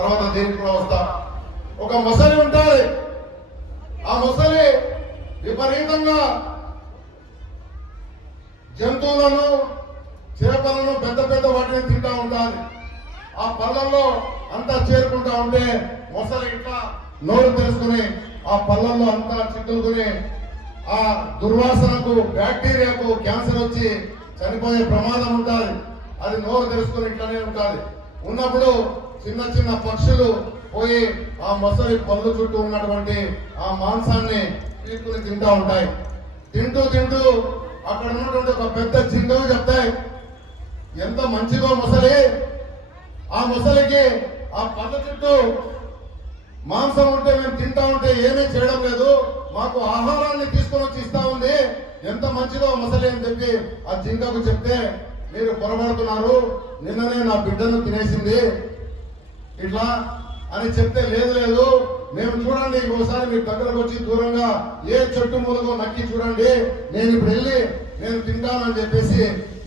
తర్వాత దీనికి కూడా వస్తా. ఒక మొసలి ఉంటుంది ఆ మొసలి విపరీతంగా జంతువులను చేపలను పెద్ద పెద్ద వాటిని తింటా ఉండాలి. ఆ పళ్ళల్లో అంతా చేరుకుంటా ఉంటే మొసలి ఇట్లా నోరు తెలుసుకుని ఆ పళ్ళల్లో అంతా చిక్కులుకుని ఆ దుర్వాసనకు బ్యాక్టీరియాకు క్యాన్సర్ వచ్చి చనిపోయే ప్రమాదం ఉంటుంది అది నోరు తెలుసుకుని ఇట్లానే ఉంటుంది ఉన్నప్పుడు చిన్న చిన్న పక్షులు పోయి ఆ మొసలి పళ్ళు చుట్టూ ఉన్నటువంటి ఆ మాంసాన్ని తీసుకుని తింటూ ఉంటాయి. తింటూ తింటూ అక్కడ ఉన్నటువంటి ఒక పెద్ద జింకలు చెప్తాయి. ఎంత మంచిదో మొసలి. ఆ మొసలికి ఆ పళ్ళ చుట్టూ మాంసం ఉంటే మేము తింటా ఉంటే ఏమీ చేయడం లేదు. మాకు ఆహారాన్ని తీసుకొని వచ్చి ఇస్తా ఉంది. ఎంత మంచిదో మొసలి అని చెప్పి ఆ జింకకు చెప్తే మీరు పొరపడుతున్నారు నిన్ననే నా బిడ్డను తినేసింది. ఇట్లా అని చెప్తే లేదు లేదు. మేము చూడండి ఒకసారి మీ దగ్గరకు వచ్చి దూరంగా ఏ చెట్టు మూలకో నక్కి చూడండి. నేను ఇప్పుడు వెళ్ళి నేను తింటానని చెప్పేసి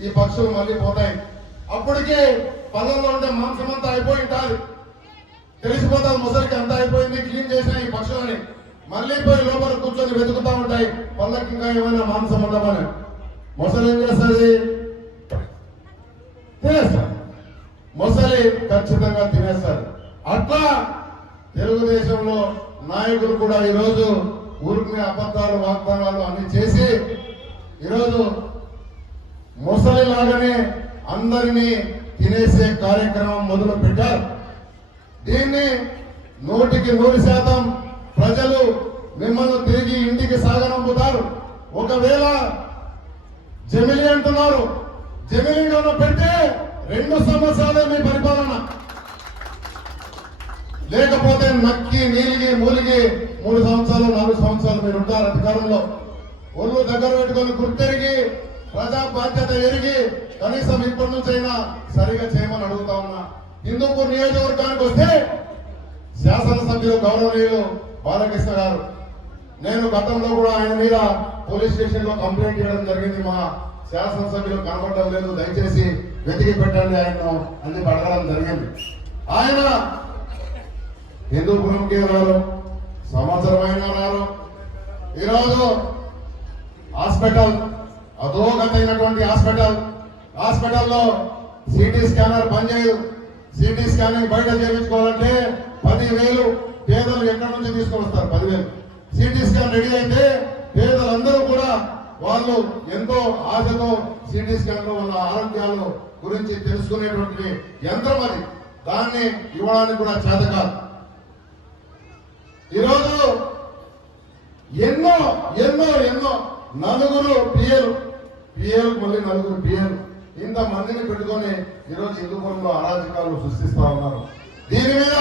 ఈ పక్షులు మళ్ళీ పోతాయి. అప్పటికే పళ్ళల్లో ఉండే మాంసం అంతా అయిపోయి ఉంటారు తెలిసిపోతారు ముసలికి అంతా అయిపోయింది క్లీన్ చేసిన ఈ పక్షులని. మళ్ళీ పోయి లోపల కూర్చొని వెతుకుతా ఉంటాయి. పళ్ళకి ఇంకా ఏమైనా మాంసం ఉండమని. మొసలు ఏం చేస్తుంది? తినేస్తారు మొసలి ఖచ్చితంగా తినేస్తారు. అట్లా తెలుగుదేశంలో నాయకులు కూడా ఈరోజు ఊరికి అబద్ధాలు వాగ్దానాలు అన్ని చేసి ఈరోజు మొసలి లాగానే అందరినీ తినేసే కార్యక్రమం మొదలు పెట్టారు దీన్ని నూటికి నూరు శాతం ప్రజలు మిమ్మల్ని తిరిగి ఇంటికి సాగనంపుతారు. ఒకవేళ జమిలి అంటున్నారు జమిలి పెడితే రెండు సంవత్సరాలే మీ పరిపాలన. లేకపోతే నక్కి నీలిగి మూలిగి మూడు సంవత్సరాలు నాలుగు సంవత్సరాలు మీరు ఉంటారు అధికారంలో. ఒళ్ళు దగ్గర పెట్టుకొని గుర్తెరిగి ప్రజా బాధ్యత ఎరిగి కనీసం ఇప్పటి నుంచైనా సరిగా చేయమని అడుగుతా ఉన్నా. హిందూపూర్ నియోజకవర్గానికి వస్తే శాసనసభ్యులు గౌరవనీయులు బాలకృష్ణ గారు. నేను గతంలో కూడా ఆయన మీద పోలీస్ స్టేషన్లో కంప్లైంట్ చేయడం జరిగింది మా శాసనసభ్యులు కనబడడం లేదు దయచేసి వెతికి పెట్టండి ఆయన అని అడగడం జరిగింది. ఆయన హిందూపురంకి రారు సంవత్సరమైన రారు ఈరోజు హాస్పిటల్ అధోగతైనటువంటి హాస్పిటల్. హాస్పిటల్లో సిటీ స్కానర్ పనిచేయదు సిటీ స్కానింగ్ బయట చేయించుకోవాలంటే పదివేలు పేదలు ఎక్కడి నుంచి తీసుకొని వస్తారు? పదివేలు. సిటీ స్కాన్ రెడీ అయితే పేదలందరూ కూడా వాళ్ళు ఎంతో ఆశతో సిటీ స్కాన్లో వాళ్ళ ఆరోగ్యాలు గురించి తెలుసుకునేటువంటి యంత్రం అది. దాన్ని ఇవ్వడానికి కూడా చేత కాదు. ఈరోజు ఎన్నో ఎన్నో ఎన్నో నలుగురు పిఎల్ పిఎల్ మళ్ళీ నలుగురు పిఎల్ ఇంత మందిని పెట్టుకొని ఈరోజు హిందూపురంలో అరాజకాలు సృష్టిస్తా ఉన్నారు. దీని మీద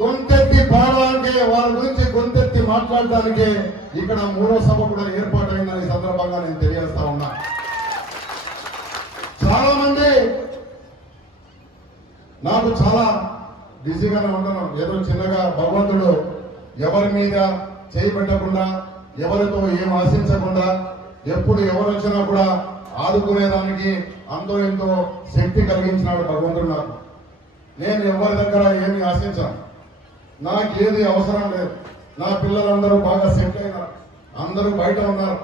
గొంతెత్తి పాడడానికి వాళ్ళ గురించి గొంతెత్తి మాట్లాడడానికి ఇక్కడ మూడో సభ కూడా ఏర్పాటైందని ఈ సందర్భంగా నేను తెలియజేస్తా ఉన్నా. చాలా మంది నాకు చాలా బిజీగానే ఉండను ఏదో చిన్నగా భగవంతుడు ఎవరి మీద చేయి పెట్టకుండా ఎవరితో ఏం ఆశించకుండా ఎప్పుడు ఎవరు వచ్చినా కూడా ఆదుకునేదానికి అంతో ఎంతో శక్తి కలిగించినాడు భగవంతుడు నాకు. నేను ఎవరి దగ్గర ఏమి ఆశించాను. నాకు ఏది అవసరం లేదు. నా పిల్లలందరూ బాగా సెట్ అయినారు. అందరూ బయట ఉన్నారు.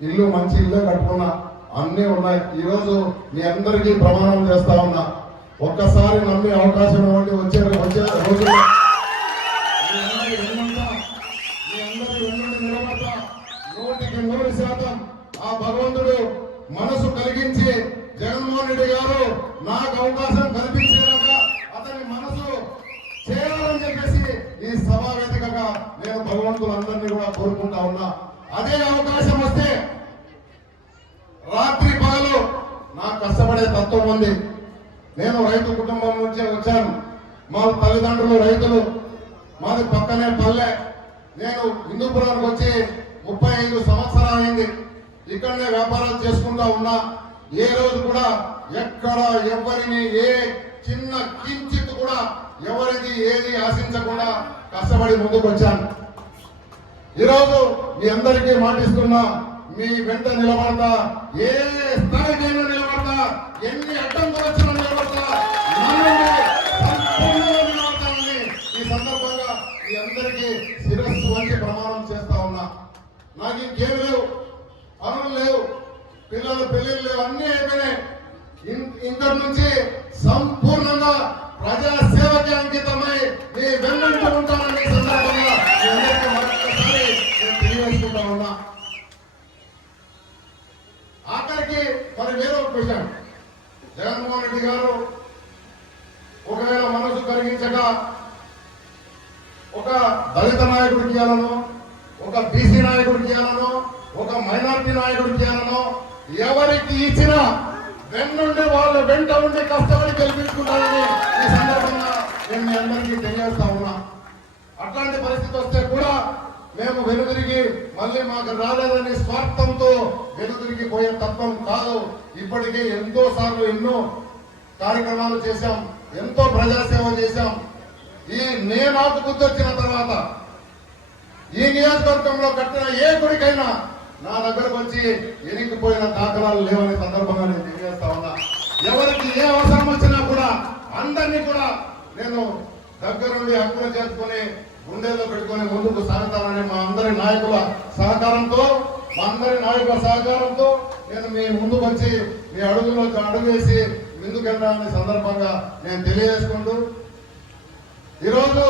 ఇల్లు మంచి ఇల్లు కట్టుకున్నా. అన్నీ ఉన్నాయి. ఈరోజు మీ అందరికీ ప్రమాణం చేస్తా ఉన్నా. ఒక్కసారి నమ్మే అవకాశం ఇవ్వండి. వచ్చే వచ్చే రోజు మీ నూటికి నూరు శాతం ఆ భగవంతుడు మనసు కలిగించి జగన్మోహన్ రెడ్డి గారు నాకు అవకాశం కల్పించేలాగా అతని మనసు చేయాలని చెప్పేసి ఈ సభా వేదికగా నేను భగవంతులందరినీ కూడా కోరుకుంటా ఉన్నా. అదే అవకాశం వస్తే రాత్రి పగలు నా కష్టపడే తత్వం ఉంది. నేను రైతు కుటుంబం నుంచే వచ్చాను. మా తల్లిదండ్రులు రైతులు. మాది పక్కనే పల్లె. నేను హిందూపురానికి వచ్చి ముప్పై ఐదు సంవత్సరాలైంది. ఇక్కడనే వ్యాపారాలు చేసుకుంటా ఉన్నా. ఏ రోజు కూడా ఎక్కడ ఎవరిని ఏ చిన్న కించి కూడా ఎవరిది ఏది ఆశించకుండా కష్టపడి ముందుకు వచ్చాను ఈరోజు మీ అందరికీ మాటిస్తున్నా మీ వెంట నిలబడతా ఏ స్థాయికైనా నిలబడతా ఎన్ని అడ్డంకులు వచ్చినా నిలబడతా ఈ సందర్భంగా మీ అందరికీ శిరస్సు వంటి ప్రమాణం చేస్తా ఉన్నా. నాకు ఇంకేమి లేవు పనులు లేవు పిల్లలు పెళ్ళిళ్ళు లేవు అన్నీ అయిపోయినాయి. ఇంతటి నుంచి సంపూర్ణ ప్రజా సేవకి అంకితమై మీ వెన్నంటూ ఉంటానని సందర్భంగా అందరికీ మరొకసారి నేను తెలియజేసుకుంటా ఉన్నా. ఆఖరికి మరి వేరే ఒక విషయం జగన్మోహన్ రెడ్డి గారు ఒకవేళ మనసు కలిగించక ఒక దళిత నాయకుడికి ఇవ్వాలనో ఒక బీసీ నాయకుడికి ఇవ్వాలనో ఒక మైనార్టీ నాయకుడికి ఇవ్వాలనో ఎవరికి ఇచ్చినా వెన్నుండి వాళ్ళ వెంట ఉండి కష్టపడి గెలిపించుకుంటారని ఈ సందర్భంగా నేను మీ అందరికీ తెలియజేస్తా ఉన్నా. అట్లాంటి పరిస్థితి వస్తే కూడా మేము వెనుదిరిగి మళ్ళీ మాకు రాలేదని స్వార్థంతో వెనుదిరిగి పోయే తత్వం కాదు. ఇప్పటికే ఎంతో సార్లు ఎన్నో కార్యక్రమాలు చేశాం ఎంతో ప్రజాసేవ చేశాం. ఈ నేను నాకు గుర్తొచ్చిన తర్వాత ఈ నియోజకవర్గంలో కట్టిన ఏ గుడికైనా నా దగ్గరకు వచ్చి ఎనికిపోయిన దాఖలాలు లేవనే సందర్భంగా నేను తెలియజేస్తా ఉన్నా. ఎవరికి ఏ అవసరం వచ్చినా కూడా అందరినీ కూడా నేను దగ్గర నుండి హక్కులు చేసుకుని గుండెల్లో పెట్టుకుని ముందుకు సాగుతానని మా అందరి నాయకుల సహకారంతో మా అందరి నాయకుల సహకారంతో నేను మీ ముందుకు వచ్చి మీ అడుగులో అడుగు వేసి ముందుకు సందర్భంగా నేను తెలియజేసుకుంటూ ఈరోజు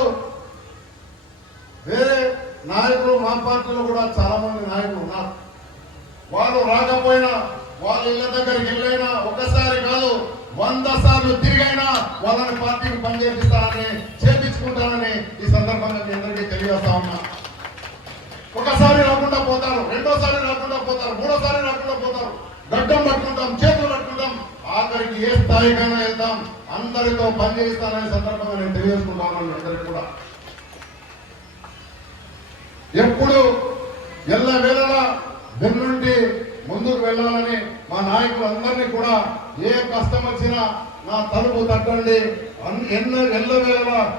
వేరే నాయకులు మా పార్టీలో కూడా చాలా మంది నాయకులు ఉన్నారు. వాళ్ళు రాకపోయినా వాళ్ళ ఇళ్ళ దగ్గరికి వెళ్ళైనా ఒకసారి కాదు వంద సార్లు తిరిగైనా వాళ్ళని పార్టీకి పనిచేపిస్తానని చేపించుకుంటానని ఈ సందర్భంగా మీ అందరికీ తెలియజేస్తా ఉన్నా. ఒకసారి రాకుండా పోతారు రెండోసారి రాకుండా పోతారు మూడోసారి రాకుండా పోతారు. గడ్డం పట్టుకుంటాం చేతులు పట్టుకుంటాం. ఆఖరికి ఏ స్థాయికైనా వెళ్తాం. అందరితో పనిచేస్తాననే సందర్భంగా నేను తెలియజేసుకుంటాను అందరికి కూడా. ఎప్పుడు ఎల్ల వేళలా వెన్నుండి ముందుకు వెళ్ళాలని నాయకులందరినీ కూడా ఏ కష్టం వచ్చినా నా తలుపు తట్టండి. ఎన్నో ఎన్న ఎల్ల